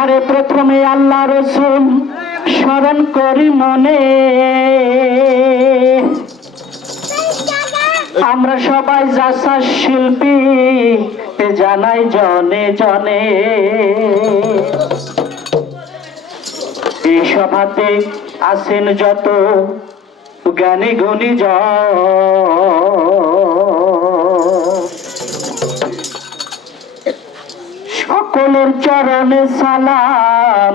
আরে প্রথমে আল্লাহ রসুল স্মরণ করি মনে, আমরা সবাই যাসা শিল্পী জানাই জনে জনে। এই সভাতে আছেন যত জ্ঞানী গুণী সকলের চরণে সালাম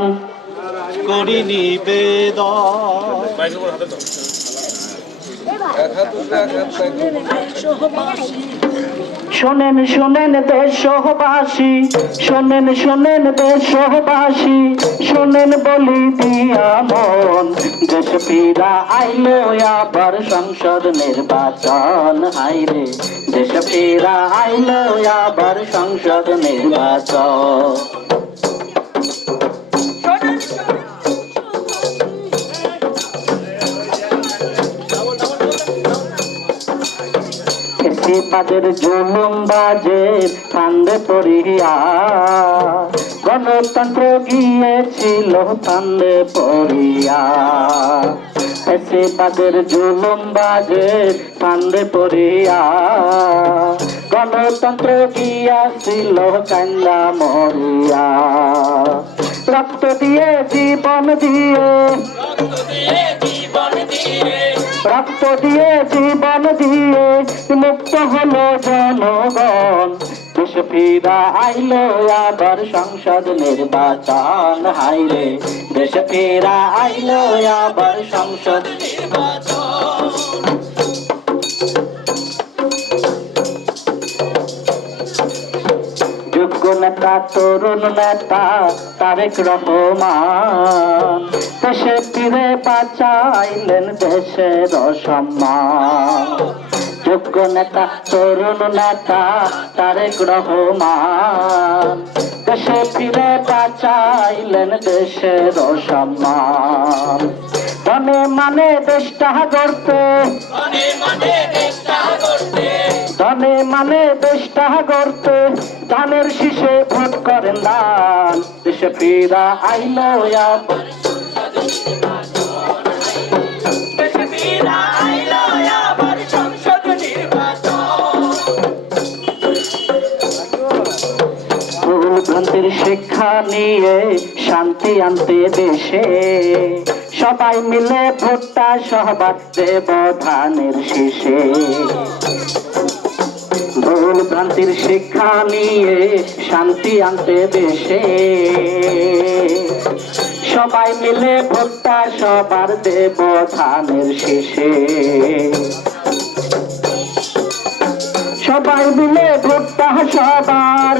করি নিবেদন। শোনেন শোনেন দেশবাসী, শোনেন শোনেন দেশবাসী, শোনেন বলি দিয়া মন, দেশ ফিরা আইলো আবার সংসদ নির্বাচন। হাইরে দেশ ফিরা আইলো আবার সংসদ নির্বাচন। বাজের জুলুম বাজে কান্দে পড়িয়া, গণতন্ত্র গিয়েছিল কান্দে পড়িয়া। বাজের জুলুম বাজে কান্দে পড়িয়া, গণতন্ত্র গিয়াছিল কান্দা মরিয়া। রক্ত দিয়ে জীবন দিয়ে, রক্ত দিয়ে জীবন দিয়ে মুক্ত হলো জনগণ, দেশ ফিরা আইলো আবার সংসদ নির্বাচন। হাইরে দেশ ফিরা আইলো আবার সংসদ নির্বাচন। যোগ্য নেতা তরুণ নেতা তারেক রহমান, দেশে ফিরে বাঁচাইলেন দেশের সম্মান। যোগ্য নেতা তরুণ নেতা তারেক রহমান, দেশে ফিরে বাঁচাইলেন দেশের সম্মান। ধনে মানে দেশটা গড়তে, ধনে মানে দেশটা গড়তে, ধানের শীষে ভোট করেন দান, দেশে ফিরা আইলো আবার ভ্রান্তির শিক্ষা নিয়ে শান্তি আনতে দেশে, সবাই মিলে ভোটটা সহবাদ দেব ধানের শীষে। ভুল ভ্রান্তির শিক্ষা নিয়ে শান্তি আনতে দেশে, সবাই মিলে ভোটটা সবার দেব ধানের শীষে। সবাই মিলে ভোটটা সবার,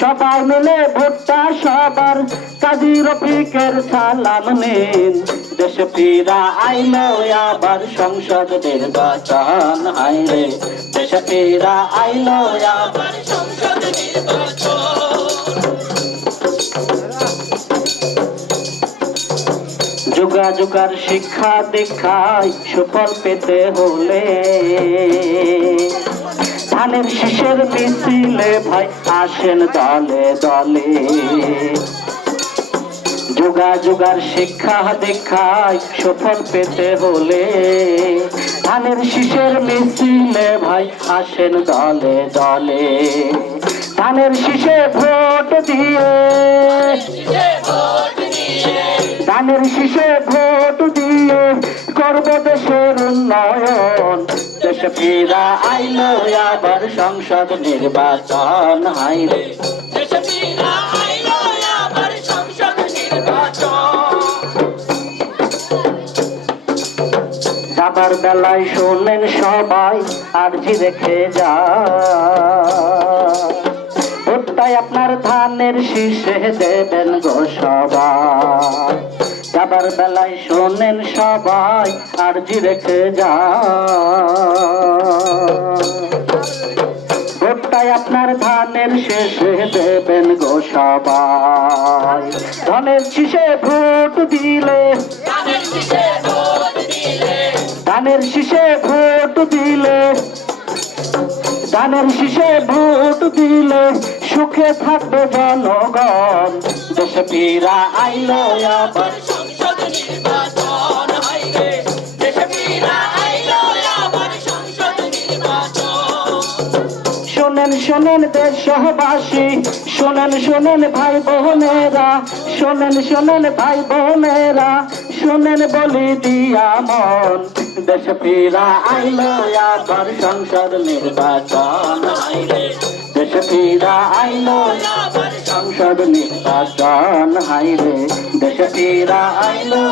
সবাই মিলে ভোটটা সবার, কাজী রফিকের সালাম নিন, দেশ ফিরা আইলো আবার সংসদ নির্বাচন। হাইরে দেশ ফিরা আইলো আবার সংসদ নির্বাচন। যোগাযোগার শিক্ষা দীক্ষায় সুফল পেতে হলে, ধানের শীষের মিছিলে ভাই আসেন দলে দলে। যোগাযোগার শিক্ষা দীক্ষায় সুফল পেতে হলে, ধানের শীষের মিছিলে ভাই আসেন দলে দলে। ধানের শীষে ভোট দিয়ে, ধানের শীষে ভোট দিয়ে করব দেশের উন্নয়ন, দেশ ফিরা আইলো আবার সংসদ নির্বাচন। হাইরে দেশ ফিরা আইলো আবার সংসদ নির্বাচন। যাবার বেলায় শোনেন সবাই আরজি রেখে যা, ভোটটাই আপনার ধানের শীষে দেবেন গো সবাই। যাবার বেলায় শোনেন সবাই আরজি রেখে যা, ভোটটাই আপনার ধানের শেষে দেবেন গো সবাই। ধানের শীষে ভোট দিলে, ধানের শীষে ভোট দিলে ধানের শীষে ভোট দিলে সুখে থাকবে জনগণ দেশে ফিরা আইলো আবার সংসদ নির্বাচন হাইরে দেশে ফিরা আইলো আবার সংসদ নির্বাচন শোনেন শোনেন দেশবাসী শোনেন শোনেন ভাই বোনেরা শোনেন শোনেন ভাই বোনেরা শোনেন বলি দিয়া মন দেশে ফিরা আইলো আবার সংসদ নির্বাচন হাইরে দেশে ফিরা আইলো আবার সংসদ নির্বাচন হাইরে দেশে ফিরা আইলো